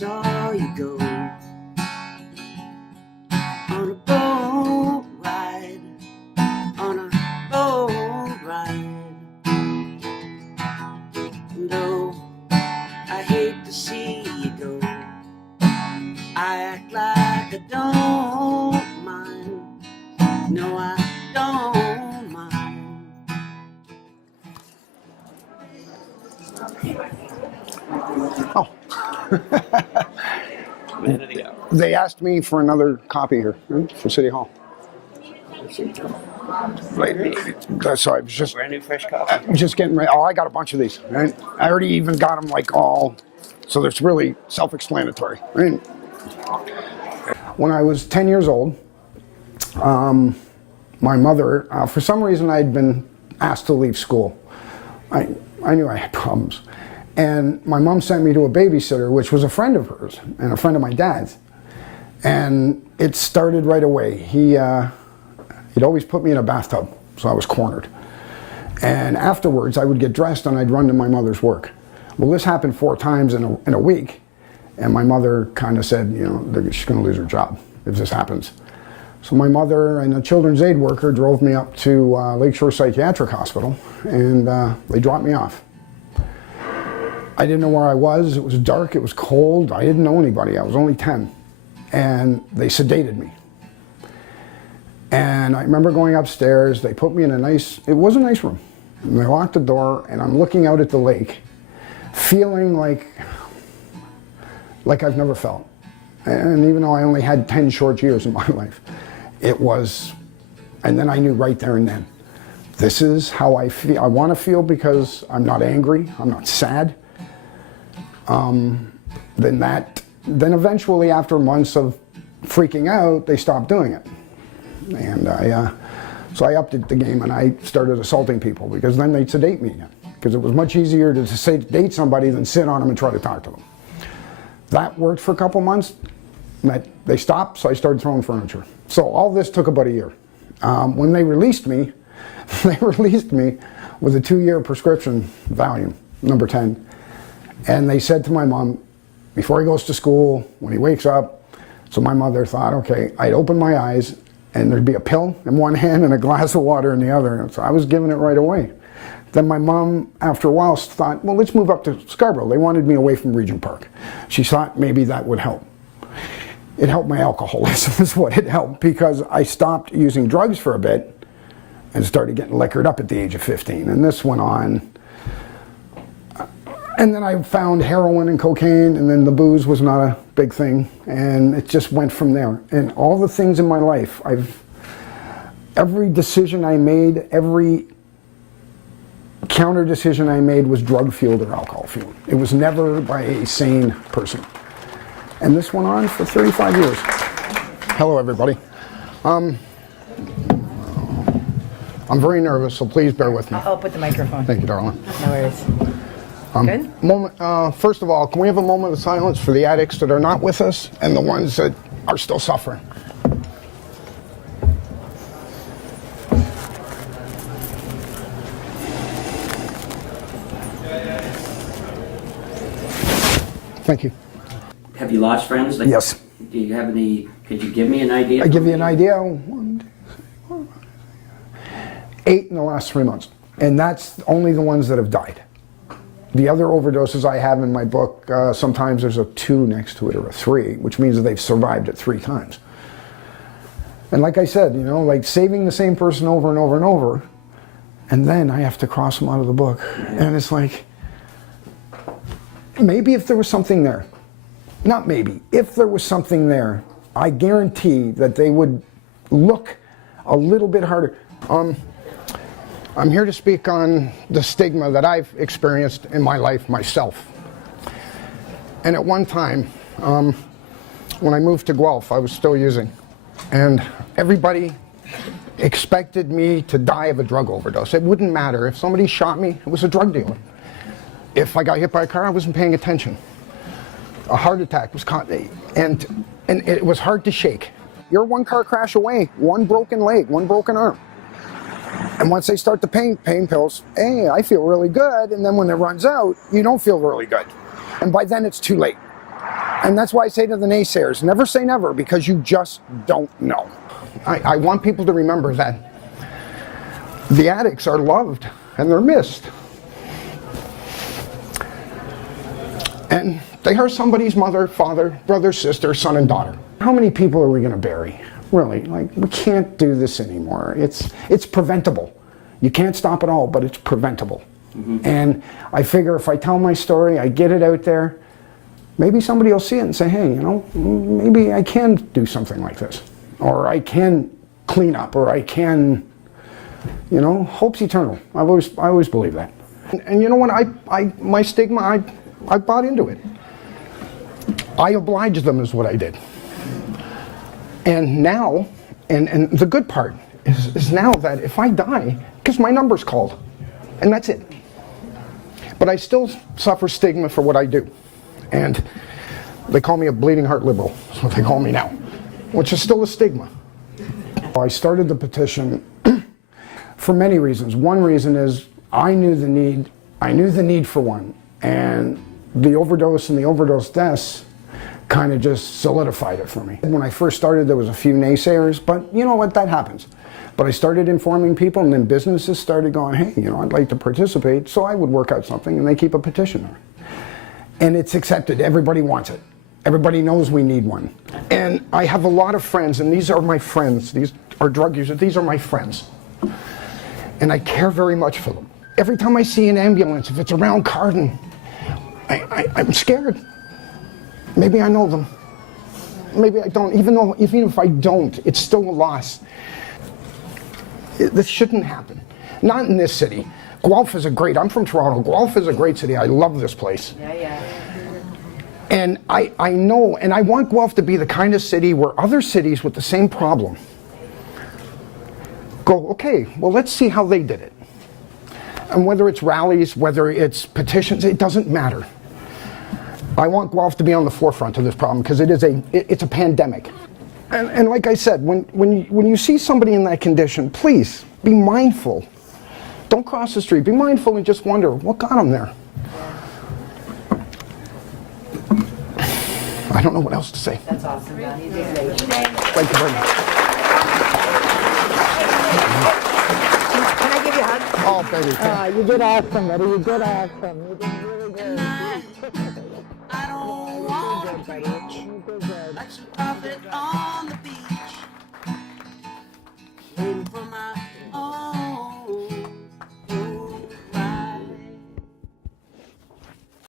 saw you go on a boat ride, on a boat ride. And oh, I hate to see you go. I act like I don't mind. No, I don't mind. Oh. They asked me for another copy here for City Hall. So I was just Brand new fresh coffee. just getting ready. Oh, I got a bunch of these. Right? I already even got them like all, so it's really self-explanatory. Right? When I was 10 years old, my mother, for some reason, I'd been asked to leave school. I knew I had problems. And my mom sent me to a babysitter, which was a friend of hers and a friend of my dad's. And it started right away. He'd always put me in a bathtub, so I was cornered. And afterwards, I would get dressed and I'd run to my mother's work. Well, this happened 4 times in a week. And my mother kind of said, you know, she's going to lose her job if this happens. So my mother and a children's aid worker drove me up to Lakeshore Psychiatric Hospital, and they dropped me off. I didn't know where I was. It was dark. It was cold. I didn't know anybody. I was only 10. And they sedated me. And I remember going upstairs. They put me in it was a nice room. And they locked the door, and I'm looking out at the lake, feeling like I've never felt. And even though I only had 10 short years in my life, it was, and then I knew right there and then, this is how I feel. I want to feel because I'm not angry, I'm not sad. Then eventually, after months of freaking out, they stopped doing it. And so I upped the game and I started assaulting people, because then they'd sedate me again. Because it was much easier to sedate somebody than sit on them and try to talk to them. That worked for a couple months. They stopped, so I started throwing furniture. So all this took about a year. When they released me, with a 2-year prescription, Valium, number 10. And they said to my mom, before he goes to school, when he wakes up, so my mother thought, okay, I'd open my eyes and there'd be a pill in one hand and a glass of water in the other. So I was giving it right away. Then my mom, after a while, thought, well, let's move up to Scarborough. They wanted me away from Regent Park. She thought maybe that would help. It helped my alcoholism is what it helped, because I stopped using drugs for a bit and started getting liquored up at the age of 15. And this went on. And then I found heroin and cocaine, and then the booze was not a big thing. And it just went from there. And all the things in my life, every decision I made, every counter decision I made was drug fueled or alcohol fueled. It was never by a sane person. And this went on for 35 years. Hello, everybody. I'm very nervous, so please bear with me. I'll put the microphone. Thank you, darling. No worries. Good? First of all, can we have a moment of silence for the addicts that are not with us and the ones that are still suffering? Thank you. Have you lost friends? Yes. Do you have any, could you give me an idea? I give you an idea. 8 in the last 3 months. And that's only the ones that have died. The other overdoses I have in my book, sometimes there's a 2 next to it or a 3, which means that they've survived it 3 times. And like I said, you know, like saving the same person over and over and over, and then I have to cross them out of the book. And it's like, maybe if there was something there, not maybe, if there was something there, I guarantee that they would look a little bit harder. I'm here to speak on the stigma that I've experienced in my life myself. And at one time, when I moved to Guelph, I was still using. And everybody expected me to die of a drug overdose. It wouldn't matter. If somebody shot me, it was a drug dealer. If I got hit by a car, I wasn't paying attention. A heart attack was caught, and it was hard to shake. You're 1 car crash away, 1 broken leg, 1 broken arm. And once they start the pain pills, hey, I feel really good. And then when it runs out, you don't feel really good. And by then it's too late. And that's why I say to the naysayers, never say never, because you just don't know. I want people to remember that the addicts are loved and they're missed. And they are somebody's mother, father, brother, sister, son, and daughter. How many people are we going to bury? Really, like, we can't do this anymore. It's preventable. You can't stop it all, but it's preventable. And I figure if I tell my story, I get it out there, maybe somebody will see it and say, hey, you know, maybe I can do something like this. Or I can clean up, or I can, you know, hope's eternal. I always believe that. And you know what, my stigma, I bought into it. I obliged them is what I did. And now, and the good part is now that if I die, because my number's called, and that's it. But I still suffer stigma for what I do. And they call me a bleeding heart liberal, that's what they call me now, which is still a stigma. I started the petition for many reasons. One reason is I knew the need for one, and the overdose and the overdose deaths kind of just solidified it for me. When I first started, there was a few naysayers, but you know what, that happens. But I started informing people, and then businesses started going, hey, you know, I'd like to participate, so I would work out something, and they keep a petition there. And it's accepted, everybody wants it. Everybody knows we need one. And I have a lot of friends, and these are my friends, these are drug users, these are my friends. And I care very much for them. Every time I see an ambulance, if it's around Carden, I'm scared. Maybe I know them. Maybe I don't. Even if I don't, it's still a loss. This shouldn't happen. Not in this city. Guelph is I'm from Toronto. Guelph is a great city. I love this place. Yeah. And I know, and I want Guelph to be the kind of city where other cities with the same problem go, okay, well, let's see how they did it. And whether it's rallies, whether it's petitions, it doesn't matter. I want Guelph to be on the forefront of this problem because it's a pandemic. And like I said, when you see somebody in that condition, please be mindful. Don't cross the street. Be mindful and just wonder what got them there. I don't know what else to say. That's awesome, Donny. You did great. Thank you very much. Can I give you a hug? Oh, baby. You did awesome, buddy. You did awesome. You did really good. I don't want to preach like some prophet on